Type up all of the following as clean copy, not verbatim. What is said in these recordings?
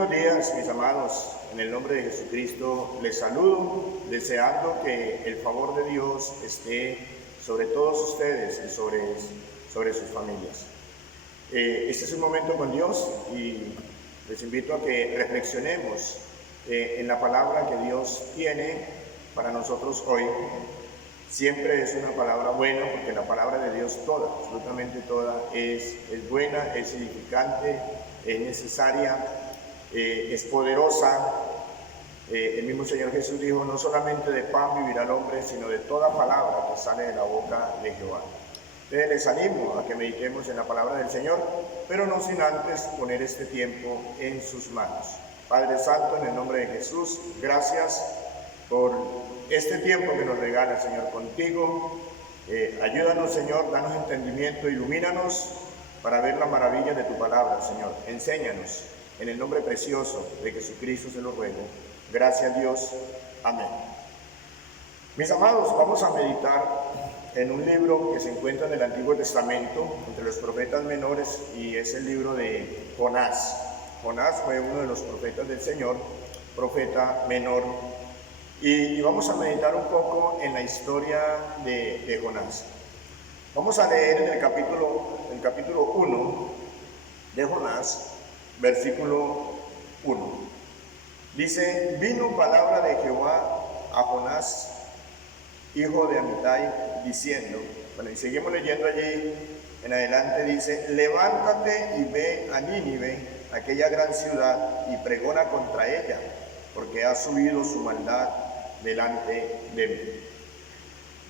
Buenos días, mis amados. En el nombre de Jesucristo les saludo, deseando que el favor de Dios esté sobre todos ustedes y sobre sus familias. Este es un momento con Dios y les invito a que reflexionemos en la palabra que Dios tiene para nosotros hoy. Siempre es una palabra buena, porque la palabra de Dios toda, absolutamente toda, es buena, es edificante, es necesaria, es poderosa. El mismo Señor Jesús dijo: no solamente de pan vivirá el hombre, sino de toda palabra que sale de la boca de Jehová. Entonces les animo a que meditemos en la palabra del Señor, pero no sin antes poner este tiempo en sus manos. Padre Santo, en el nombre de Jesús, gracias por este tiempo que nos regala, Señor, contigo. Ayúdanos, Señor, danos entendimiento, ilumínanos para ver la maravilla de tu palabra, Señor. Enséñanos, en el nombre precioso de Jesucristo se lo ruego. Gracias, Dios. Amén. Mis amados, vamos a meditar en un libro que se encuentra en el Antiguo Testamento, entre los profetas menores, y es el libro de Jonás. Jonás fue uno de los profetas del Señor, profeta menor. Y vamos a meditar un poco en la historia de Jonás. Vamos a leer en el capítulo 1 de Jonás, versículo 1. Dice: vino palabra de Jehová a Jonás, hijo de Amitai, diciendo, y seguimos leyendo allí en adelante, dice: levántate y ve a Nínive, aquella gran ciudad, y pregona contra ella, porque ha subido su maldad delante de mí.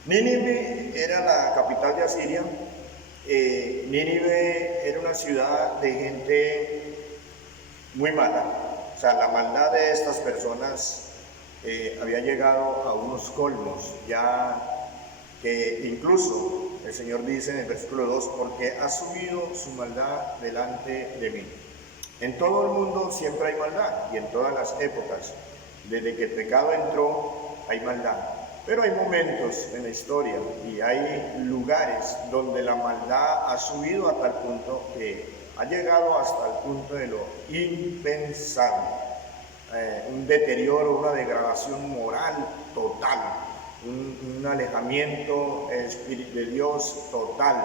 Nínive era la capital de Asiria. Nínive era una ciudad de gente muy mala. O sea, la maldad de estas personas había llegado a unos colmos, ya que incluso el Señor dice en el versículo 2, porque ha subido su maldad delante de mí. En todo el mundo siempre hay maldad, y en todas las épocas. Desde que el pecado entró, hay maldad. Pero hay momentos en la historia y hay lugares donde la maldad ha subido a tal punto que ha llegado hasta el punto de lo impensable. Un deterioro, una degradación moral total, un alejamiento de Dios total.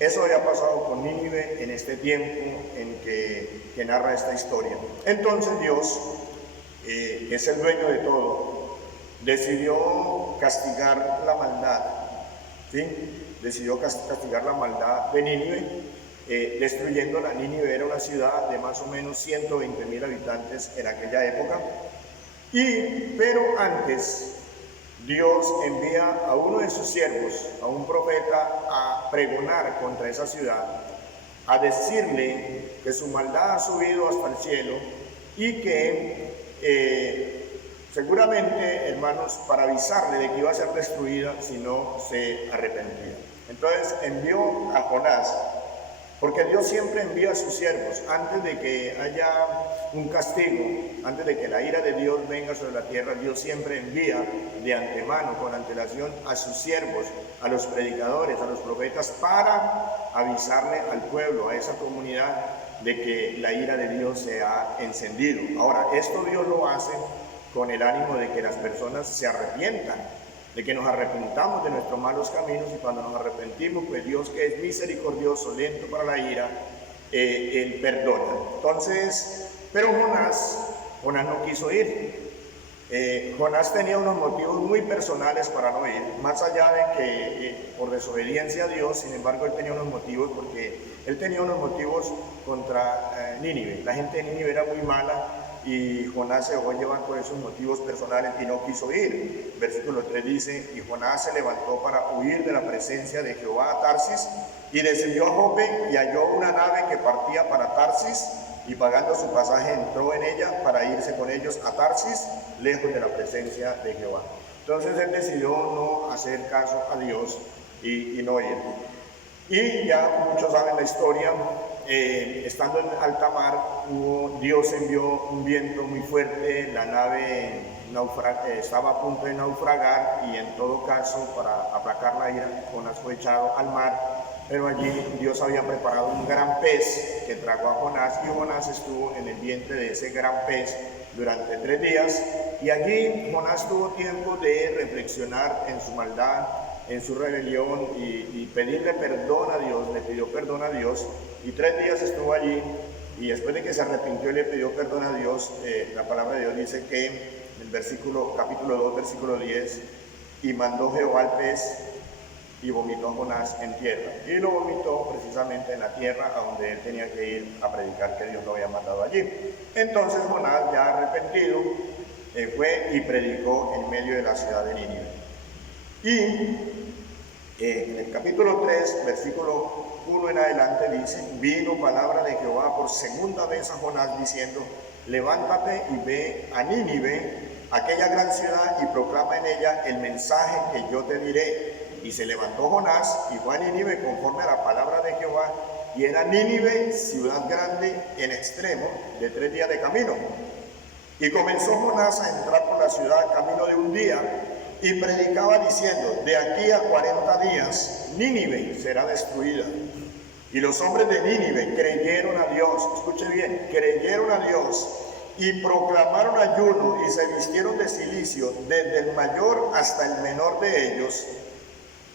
Eso había pasado con Nínive en este tiempo en que narra esta historia. Entonces Dios, que es el dueño de todo, decidió castigar la maldad, ¿sí? Decidió castigar la maldad de Nínive, destruyéndola. Nínive era una ciudad de más o menos 120,000 habitantes en aquella época. Pero antes, Dios envía a uno de sus siervos, a un profeta, a pregonar contra esa ciudad, a decirle que su maldad ha subido hasta el cielo y que seguramente, hermanos, para avisarle de que iba a ser destruida si no se arrepentía. Entonces envió a Jonás, porque Dios siempre envía a sus siervos antes de que haya un castigo, antes de que la ira de Dios venga sobre la tierra. Dios siempre envía de antemano, con antelación, a sus siervos, a los predicadores, a los profetas, para avisarle al pueblo, a esa comunidad, de que la ira de Dios se ha encendido. Ahora, esto Dios lo hace con el ánimo de que las personas se arrepientan, de que nos arrepentamos de nuestros malos caminos, y cuando nos arrepentimos, pues Dios, que es misericordioso, lento para la ira, Él perdona. Entonces, pero Jonás no quiso ir. Jonás tenía unos motivos muy personales para no ir, más allá de que por desobediencia a Dios. Sin embargo, él tenía unos motivos, porque él tenía unos motivos contra Nínive. La gente de Nínive era muy mala, y Jonás se dejó llevar por esos motivos personales y no quiso ir. Versículo 3 dice: y Jonás se levantó para huir de la presencia de Jehová a Tarsis, y descendió a Jope, y halló una nave que partía para Tarsis, y pagando su pasaje entró en ella para irse con ellos a Tarsis, lejos de la presencia de Jehová. Entonces él decidió no hacer caso a Dios y no ir. Y ya muchos saben la historia. Estando en alta mar, Dios envió un viento muy fuerte, la nave estaba a punto de naufragar, y en todo caso, para aplacar la ira, Jonás fue echado al mar, pero allí Dios había preparado un gran pez que tragó a Jonás, y Jonás estuvo en el vientre de ese gran pez durante 3 días, y allí Jonás tuvo tiempo de reflexionar en su maldad, en su rebelión, y pedirle perdón a Dios. Le pidió perdón a Dios, y 3 días estuvo allí, y después de que se arrepintió y le pidió perdón a Dios, la palabra de Dios dice que en el capítulo 2, versículo 10, y mandó Jehová al pez y vomitó a Jonás en tierra, y lo vomitó precisamente en la tierra a donde él tenía que ir a predicar que Dios lo había mandado allí. Entonces Jonás, ya arrepentido, fue y predicó en medio de la ciudad de Nínive. Y en el capítulo 3, versículo 1 en adelante dice: vino palabra de Jehová por segunda vez a Jonás diciendo: levántate y ve a Nínive, aquella gran ciudad, y proclama en ella el mensaje que yo te diré. Y se levantó Jonás y fue a Nínive conforme a la palabra de Jehová, y era Nínive ciudad grande en extremo, de 3 días de camino. Y comenzó Jonás a entrar por la ciudad camino de un día, y predicaba diciendo: de aquí a 40 días Nínive será destruida. Y los hombres de Nínive creyeron a Dios, escuche bien, creyeron a Dios, y proclamaron ayuno, y se vistieron de cilicio, desde el mayor hasta el menor de ellos.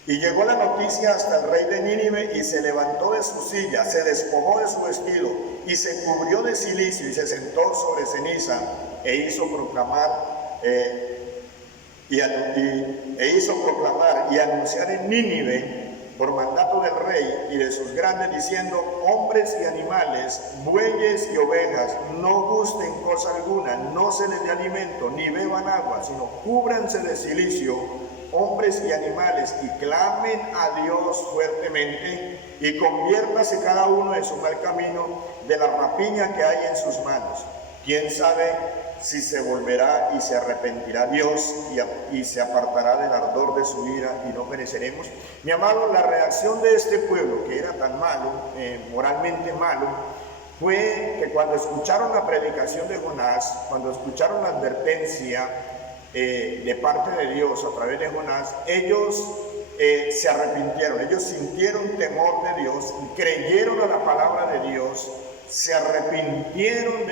Y llegó la noticia hasta el rey de Nínive, y se levantó de su silla, se despojó de su vestido, y se cubrió de cilicio, y se sentó sobre ceniza, e hizo proclamar y anunciar en Nínive por mandato del rey y de sus grandes, diciendo: hombres y animales, bueyes y ovejas, no gusten cosa alguna, no se les dé alimento, ni beban agua, sino cúbranse de cilicio, hombres y animales, y clamen a Dios fuertemente, y conviértase cada uno de su mal camino, de la rapiña que hay en sus manos. ¿Quién sabe si se volverá y se arrepentirá Dios y se apartará del ardor de su ira, y no pereceremos? Mi amado, la reacción de este pueblo, que era tan malo, moralmente malo, fue que cuando escucharon la predicación de Jonás, cuando escucharon la advertencia de parte de Dios a través de Jonás, ellos se arrepintieron, ellos sintieron temor de Dios, creyeron a la palabra de Dios, se arrepintieron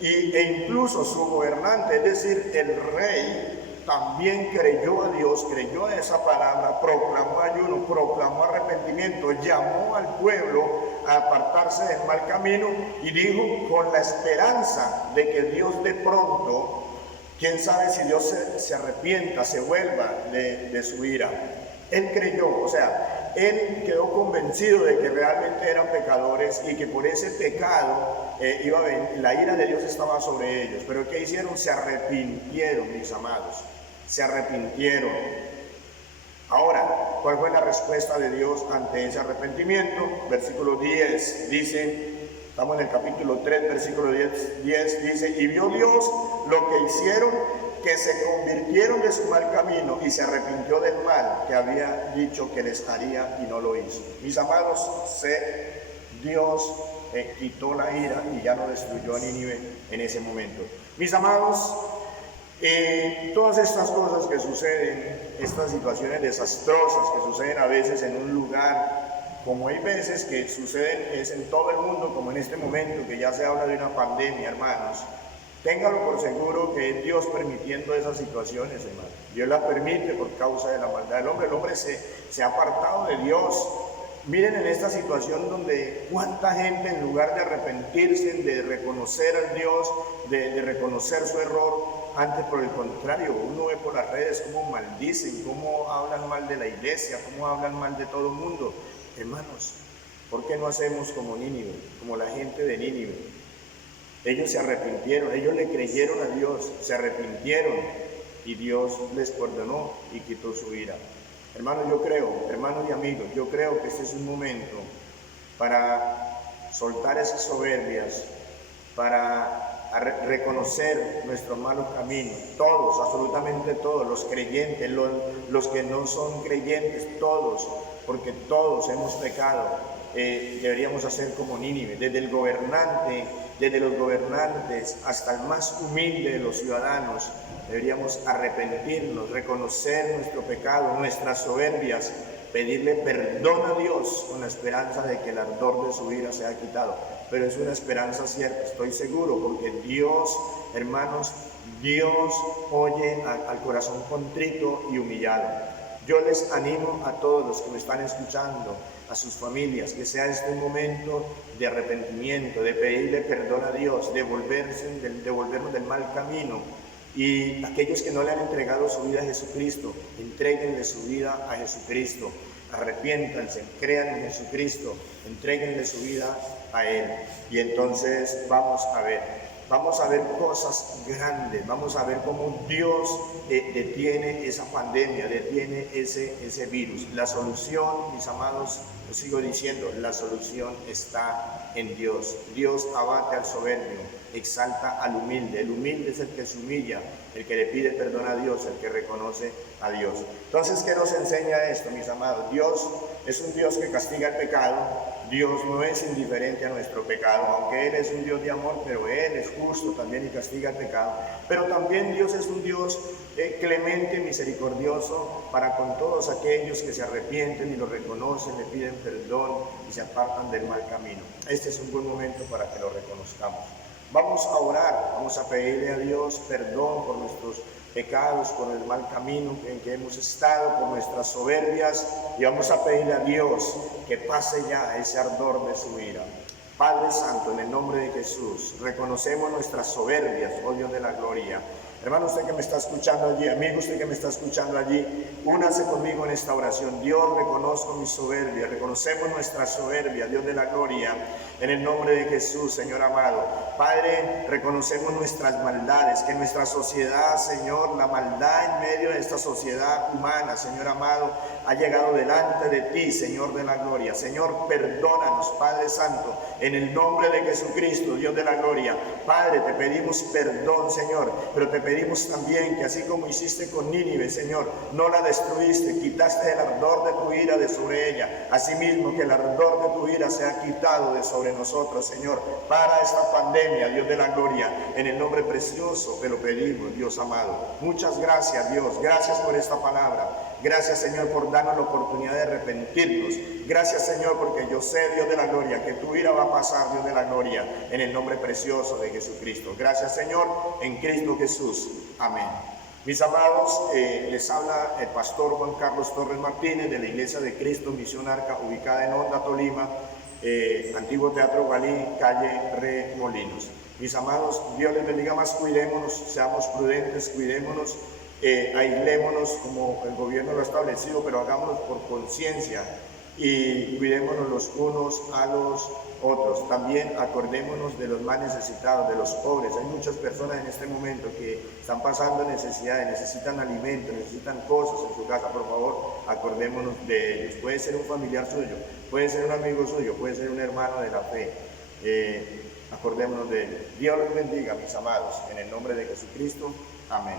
e incluso su gobernante, es decir, el rey, también creyó a Dios, creyó a esa palabra, proclamó ayuno, proclamó arrepentimiento, llamó al pueblo a apartarse del mal camino, y dijo, con la esperanza de que Dios de pronto, quién sabe si Dios se arrepienta, se vuelva de su ira. Él creyó, o sea, él quedó convencido de que realmente eran pecadores, y que por ese pecado la ira de Dios estaba sobre ellos. Pero ¿qué hicieron? Se arrepintieron, mis amados, se arrepintieron. Ahora, ¿cuál fue la respuesta de Dios ante ese arrepentimiento? Versículo 10 dice, estamos en el capítulo 3, versículo 10 dice: y vio Dios lo que hicieron, que se convirtieron de su mal camino, y se arrepintió del mal que había dicho que les haría, y no lo hizo. Mis amados, Dios quitó la ira y ya no destruyó a Nínive en ese momento. Mis amados, todas estas cosas que suceden, estas situaciones desastrosas que suceden a veces en un lugar, como hay veces que suceden es en todo el mundo, como en este momento que ya se habla de una pandemia, hermanos, téngalo por seguro que es Dios permitiendo esas situaciones, hermanos. Dios las permite por causa de la maldad del hombre. El hombre se ha apartado de Dios. Miren en esta situación donde cuánta gente, en lugar de arrepentirse, de reconocer al Dios, de reconocer su error, antes por el contrario, uno ve por las redes cómo maldicen, cómo hablan mal de la iglesia, cómo hablan mal de todo el mundo. Hermanos, ¿por qué no hacemos como Nínive, como la gente de Nínive? Ellos se arrepintieron, ellos le creyeron a Dios, se arrepintieron, y Dios les perdonó y quitó su ira. Hermanos, yo creo, hermanos y amigos, yo creo que este es un momento para soltar esas soberbias, para reconocer nuestros malos caminos, todos, absolutamente todos, los creyentes, los que no son creyentes, todos, porque todos hemos pecado. Deberíamos hacer como Nínive, desde los gobernantes hasta el más humilde de los ciudadanos. Deberíamos arrepentirnos, reconocer nuestro pecado, nuestras soberbias, pedirle perdón a Dios con la esperanza de que el ardor de su ira sea quitado. Pero es una esperanza cierta, estoy seguro, porque Dios, hermanos, Dios oye al corazón contrito y humillado. Yo les animo a todos los que me están escuchando, a sus familias, que sea este un momento de arrepentimiento, de pedirle perdón a Dios, de volvernos del mal camino. Y aquellos que no le han entregado su vida a Jesucristo, entréguenle su vida a Jesucristo, arrepiéntanse, crean en Jesucristo, entréguenle su vida a Él. Y entonces vamos a ver cosas grandes, vamos a ver cómo Dios detiene esa pandemia, detiene ese virus. La solución, mis amados, lo sigo diciendo, la solución está en Dios. Dios abate al soberbio, exalta al humilde. El humilde es el que se humilla, el que le pide perdón a Dios, el que reconoce a Dios. Entonces, ¿qué nos enseña esto, mis amados? Dios es un Dios que castiga el pecado. Dios no es indiferente a nuestro pecado, aunque Él es un Dios de amor, pero Él es justo también y castiga el pecado. Pero también Dios es un Dios clemente, misericordioso para con todos aquellos que se arrepienten y lo reconocen, le piden perdón y se apartan del mal camino. Este es un buen momento para que lo reconozcamos. Vamos a orar, vamos a pedirle a Dios perdón por nuestros pecados, por el mal camino en que hemos estado, por nuestras soberbias, y vamos a pedirle a Dios que pase ya ese ardor de su ira. Padre Santo, en el nombre de Jesús, reconocemos nuestras soberbias, oh Dios de la gloria. Hermano, usted que me está escuchando allí, amigo, usted que me está escuchando allí, únase conmigo en esta oración. Dios, reconozco mi soberbia, reconocemos nuestra soberbia, Dios de la gloria, en el nombre de Jesús, Señor amado. Padre, reconocemos nuestras maldades, que nuestra sociedad, Señor, la maldad en medio de esta sociedad humana, Señor amado, ha llegado delante de ti, Señor de la gloria. Señor, perdónanos, Padre Santo, en el nombre de Jesucristo, Dios de la gloria. Padre, te pedimos perdón, Señor, pero te pedimos también que así como hiciste con Nínive, Señor, no la destruiste, quitaste el ardor de tu ira de sobre ella. Asimismo, que el ardor de tu ira sea quitado de sobre nosotros, Señor, para esta pandemia, Dios de la gloria. En el nombre precioso te lo pedimos, Dios amado. Muchas gracias, Dios. Gracias por esta palabra. Gracias, Señor, por darnos la oportunidad de arrepentirnos. Gracias, Señor, porque yo sé, Dios de la gloria, que tu ira va a pasar, Dios de la gloria, en el nombre precioso de Jesucristo. Gracias, Señor, en Cristo Jesús. Amén. Mis amados, les habla el pastor Juan Carlos Torres Martínez de la Iglesia de Cristo Misión Arca, ubicada en Honda, Tolima, Antiguo Teatro Galí, calle Remolinos. Mis amados, Dios les bendiga más, cuidémonos, seamos prudentes, cuidémonos, aislémonos como el gobierno lo ha establecido, pero hagámonos por conciencia y cuidémonos los unos a los otros. También acordémonos de los más necesitados, de los pobres. Hay muchas personas en este momento que están pasando necesidades, necesitan alimento, necesitan cosas en su casa. Por favor, acordémonos de ellos. Puede ser un familiar suyo, puede ser un amigo suyo, puede ser un hermano de la fe. Acordémonos de ellos. Dios los bendiga, mis amados, en el nombre de Jesucristo. Amén.